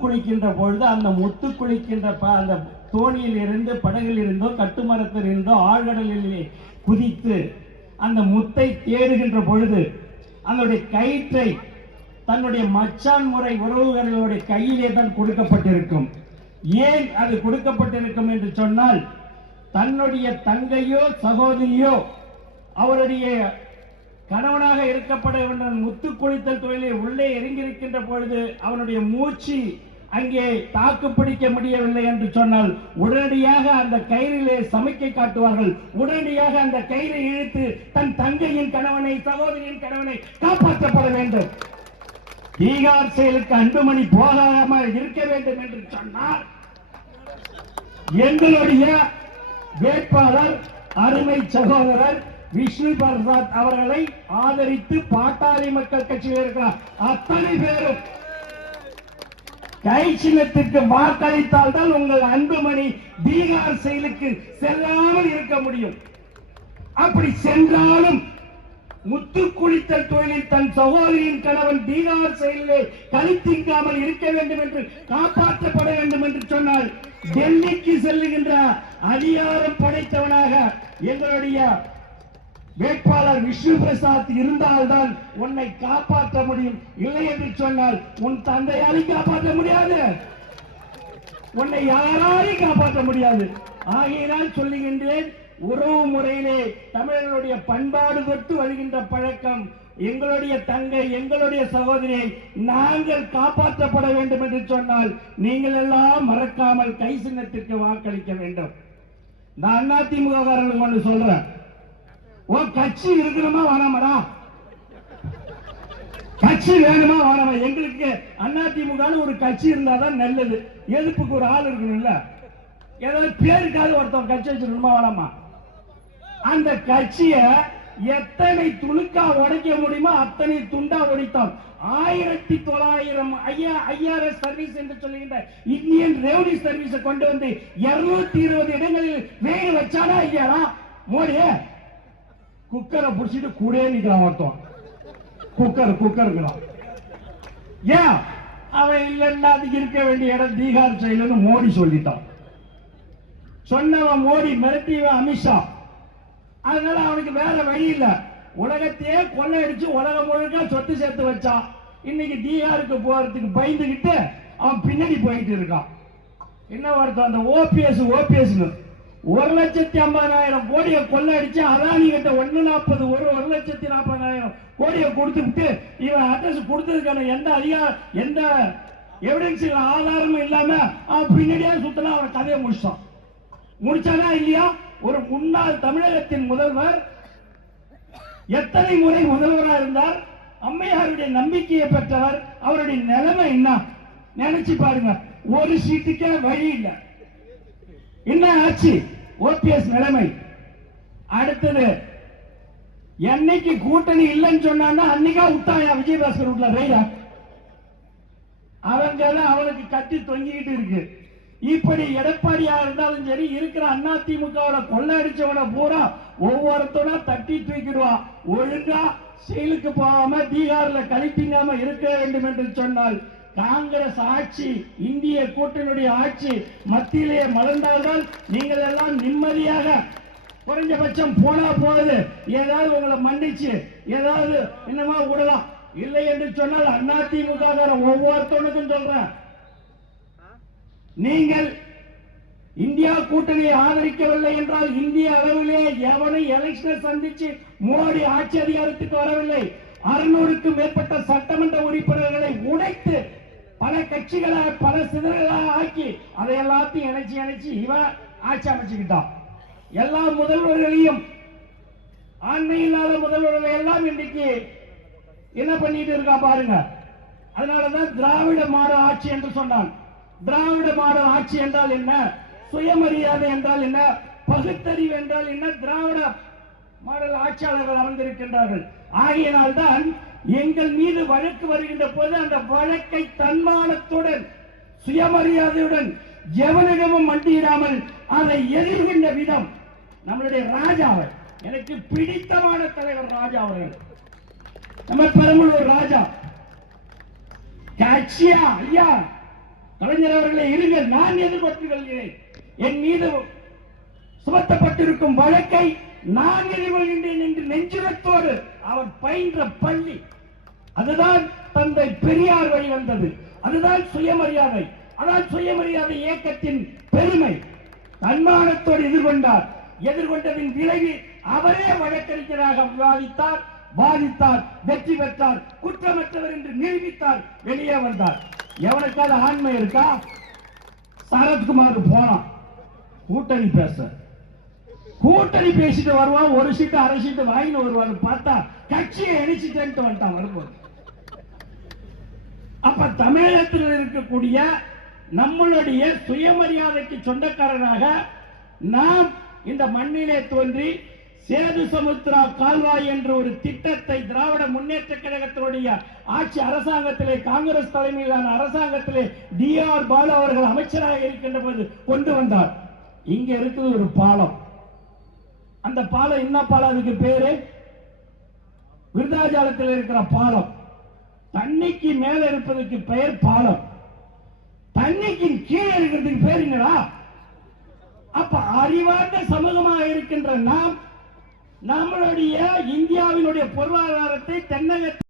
குளிக்கின்ற பொழுது அந்த முத்து குளிக்கின்ற அந்த தோணியில் இருந்து படகில் இருந்தோ கட்டுமரத்தில் இருந்தோ ஆழ்கடலிலே குதித்து அந்த முத்தை தேடுகின்ற பொழுது அதனுடைய கயிற்றை தன்னுடைய மச்சான் முறை உறவுகளுடைய கையிலே தான் கொடுக்கப்பட்டிருக்கும். ஏன் அது கொடுக்கப்பட்டிருக்கும் என்று சொன்னால், தன்னுடைய தங்கையோ சகோதரியோ அவருடைய கணவனாக இருக்கப்பட வேண்டும் முத்து குளித்தல் தொழிலில் உள்ளே இறங்கியிருக்கின்ற பொழுது அவனுடைய மூச்சு அங்கே தாக்கு பிடிக்க முடியவில்லை என்று சொன்னால் உடனடியாக அந்த கயிறிலே சமைக்க காட்டுவார்கள். உடனடியாக அந்த கயிறை இழுத்து தன் தங்கையின் கணவனை சகோதரியின் கணவனை காப்பாற்றப்பட வேண்டும். பீகார் செயலுக்கு அன்புமணி போகாமல் இருக்க வேண்டும் என்று சொன்னார். எங்களுடைய வேட்பாளர் அருமை சகோதரர் விஷ்ணு பிரசாத் அவர்களை ஆதரித்து பாட்டாளி மக்கள் கட்சியில் இருக்கிறார் அத்தனை பேரும் கை சின்னத்திற்கு வாக்களித்தால் தான் உங்கள் அன்புமணி பீகார் செயலுக்கு செல்லாமல் இருக்க முடியும். அப்படி சென்றாலும் முத்து குளித்தல் தொழிலில் தன் சகோதரியின் கணவன் பீகார் செயலிலே கழித்திங்காமல் இருக்க வேண்டும் என்று காப்பாற்றப்பட வேண்டும் என்று சொன்னால் டெல்லிக்கு செல்லுகின்ற அதிகாரம் படைத்தவனாக எங்களுடைய வேட்பாளர் விஷ்ணு பிரசாத் இருந்தால்தான் உன்னை காப்பாற்ற முடியும். இல்லை என்று சொன்னால் உன் தந்தையாலையும் காப்பாற்ற முடியாது, உன்னை யாராலையும் காப்பாற்ற முடியாது. ஆகையினால் சொல்லுகின்றேன், உறவு முறையிலே தமிழர்களுடைய பண்பாடு தொட்டு வருகின்ற பழக்கம் எங்களுடைய தங்கை எங்களுடைய சகோதரியை நாங்கள் காப்பாற்றப்பட வேண்டும் என்று சொன்னால் நீங்கள் எல்லாம் மறக்காமல் கை சின்னத்திற்கு வாக்களிக்க வேண்டும். நான் அதிமுக காரர்களுக்கு ஒன்று சொல்றேன், உன் கட்சி இருக்கணுமா வேணாமடா, கட்சி வேணுமா வேணாமா? எங்களுக்கு அதிமுக ஒரு கட்சி இருந்தாதான் நல்லது. எதிர்ப்புக்கு ஒரு ஆள் இருக்கணும்ல, ஏதாவது பேருக்காவது ஒருத்தர் கட்சி வச்சிருக்கணுமா வேணாமா? அந்த கட்சியை எத்தனை துணுக்கா உடைக்க முடியுமோ அத்தனை துண்டா உடைத்தோம். 1900 ஐஆர்எஸ் சர்வீஸ் என்று சொல்லுகின்ற இந்தியன் ரெவன்யூ சர்வீஸ் கொண்டு வந்து 220 இடங்களில் வேறு வச்சானா ஐயாடா மோடி? குக்கரை புடிச்சிட்டு கூட நிக்கிறான் ஒருத்தன், குக்கருக்குறான். ஏன் அவன் இல்லைன்னா அதுக்கு இருக்க வேண்டிய இடம் பீகார் செயல்னு மோடி சொல்லிட்டான். சொன்னவன் மோடி, மிரட்டியவன் அமித்ஷா. அதனால அவனுக்கு வேற வழி இல்ல, உலகத்தையே கொள்ளையடிச்சு உலகம் முழுக்க சொத்து சேர்த்து வச்சான். இன்னைக்கு பீகாருக்கு போறதுக்கு பயந்துகிட்டு அவன் பின்னாடி போயிட்டு இருக்கான். என்ன வருத்தம், அந்த ஓபிஎஸ் 1,50,000 கோடியை கொள்ளையடிச்சு அதானி கிட்ட 1,40,000 கோடியை கொடுத்துட்டு இவன் அட்ரஸ் கொடுத்ததுக்கான எந்த எவிடன்ஸ் ஆதாரமும் இல்லாம அவன் பின்னாடியே சுத்தனா அவன் கதையை முடிச்சானா இல்லையா? ஒரு முன்னாள் தமிழகத்தின் முதல்வர் எத்தனை முறை முதல்வராக இருந்தார், அம்மையாருடைய நம்பிக்கையை பெற்றவர். அவருடைய நிலைமை என்ன நினைச்சு பாருங்க. ஒரு சீட்டுக்கே வழி இல்லை. என்ன ஆச்சு ஓபிஎஸ் நிலைமை? அடுத்தது, என்னைக்கு கூட்டணி இல்லைன்னு சொன்னா அன்னைக்கா விட்டாயா விஜயபாஸ்கர் வீட்டுல ரைடா? அவனுக்கு கட்டி தொங்கிக்கிட்டு இருக்கு. இப்படி எடப்பாடியா இருந்தாலும் சரி, இருக்கிற அதிமுக கொள்ளடிச்சவனை பூரா ஒவ்வொருத்தனா தட்டி தூக்கிடுவான். ஒழுங்கா செயலுக்கு போகாம பீகார்ல கழிப்பிங்காம இருக்க வேண்டும் என்று சொன்னால் காங்கிரஸ் ஆட்சி, இந்திய கூட்டணியுடைய ஆட்சி மத்தியிலே மலர்ந்தால்தான் நீங்கள் எல்லாம் நிம்மதியாக குறைஞ்சபட்சம் போனா போகுது, ஏதாவது உங்களை மன்னிச்சு ஏதாவது என்னமா விடலாம். இல்லை என்று சொன்னால் அதிமுக ஒவ்வொருத்தவனுக்கும் சொல்றேன், நீங்கள் இந்தியா கூட்டணியை ஆதரிக்கவில்லை என்றால் இந்திய அளவிலே எவனை எலெக்ஷனை சந்திச்சு மோடி ஆட்சி அதிகாரத்துக்கு வரவில்லை. 600க்கும் மேற்பட்ட சட்டமன்ற உறுப்பினர்களை உடைத்து பல கட்சிகளாக பல சிதறலாக ஆக்கி அதை எல்லாத்தையும் இணைச்சு இவன் ஆட்சி அமைச்சுக்கிட்டான். எல்லா முதல்வர்களையும், ஆண்மை இல்லாத முதல்வர்களை எல்லாம் இன்றைக்கு என்ன பண்ணிட்டு இருக்கா பாருங்க. அதனாலதான் திராவிட மாடல் ஆட்சி என்று சொன்னான். திராவிட மாடல் ஆட்சி என்றால் என்ன, சுயமரியாதை என்றால் என்ன, பகுத்தறிவு என்றால் என்ன, திராவிட மாடல் ஆட்சியாளர்கள் அமர்ந்திருக்கின்றார்கள். ஆகையினால்தான் எங்கள் மீது வழக்கு வருகின்ற போது அந்த வழக்கை தன்மானத்துடன் சுயமரியாதையுடன் எவனிடமும் மண்டியிடாமல் அதை எதிர்கின்ற விதம் நம்மளுடைய ராஜாவை எனக்கு பிடித்தமான தலைவர் ராஜா அவர்கள். நம்ம பெரம்பலூர் ராஜா கட்சியா ஐயா கலைஞர் அவர்களை இருங்க, நான் எதிர்பார்த்து கொள்கிறேன். என் மீது சுமத்தப்பட்டிருக்கும் வழக்கை நான் எதிர்கொள்கின்றேன் என்று நெஞ்சுரத்தோடு அவர் பயின்ற பள்ளி. அதுதான் தந்தை பெரியார் வழி வந்தது. அதுதான் சுயமரியாதை. அதான் சுயமரியாதை இயக்கத்தின் பெருமை. தன்மானத்தோடு எதிர்கொண்டார். எதிர்கொண்டதின் விளைவு அவரே வழக்கறிஞராக விவாதித்தார், வாதித்தார், வெற்றி பெற்றார், குற்றமற்றவர் என்று நிரூபித்தார், வெளியே வந்தார். எவனுக்காவது ஆண்மை இருக்கா? சரத்குமார் போனான் கூட்டணி பேச. கூட்டணி பேசிட்டு வருவான், ஒரு சீட்டு அரை சீட்டு வாங்கிட்டு வருவான்னு பார்த்தா கட்சியை இணைச்சிட்டு வந்துட்டான் வரும்போது. அப்ப தமிழகத்தில் இருக்கக்கூடிய நம்மளுடைய சுயமரியாதைக்கு சொந்தக்காரராக நாம் இந்த மண்ணிலே தோன்றி சேது சமுத்திரா கால்வாய் என்ற ஒரு திட்டத்தை திராவிட முன்னேற்ற கழகத்தினுடைய ஆட்சி அரசாங்கத்திலே, காங்கிரஸ் தலைமையிலான அரசாங்கத்திலே டி.ஆர். பாலு அவர்கள் அமைச்சராக இருக்கின்ற போது கொண்டு வந்தார். இங்க இருக்குது ஒரு பாலம். அந்த பாலம் என்ன பாலம்? அதுக்கு பேரு விருதாச்சலத்தில் இருக்கிற பாலம். தண்ணிக்கு மேல இருப்பதற்கு பெயர் பாலம், தண்ணிக்கு கீழே இருக்கிறதுக்கு பேர் என்னடா? அப்ப அறிவார்ந்த சமூகமாக இருக்கின்ற நாம் நம்மளுடைய இந்தியாவினுடைய பொருளாதாரத்தை தென்னகத்தில்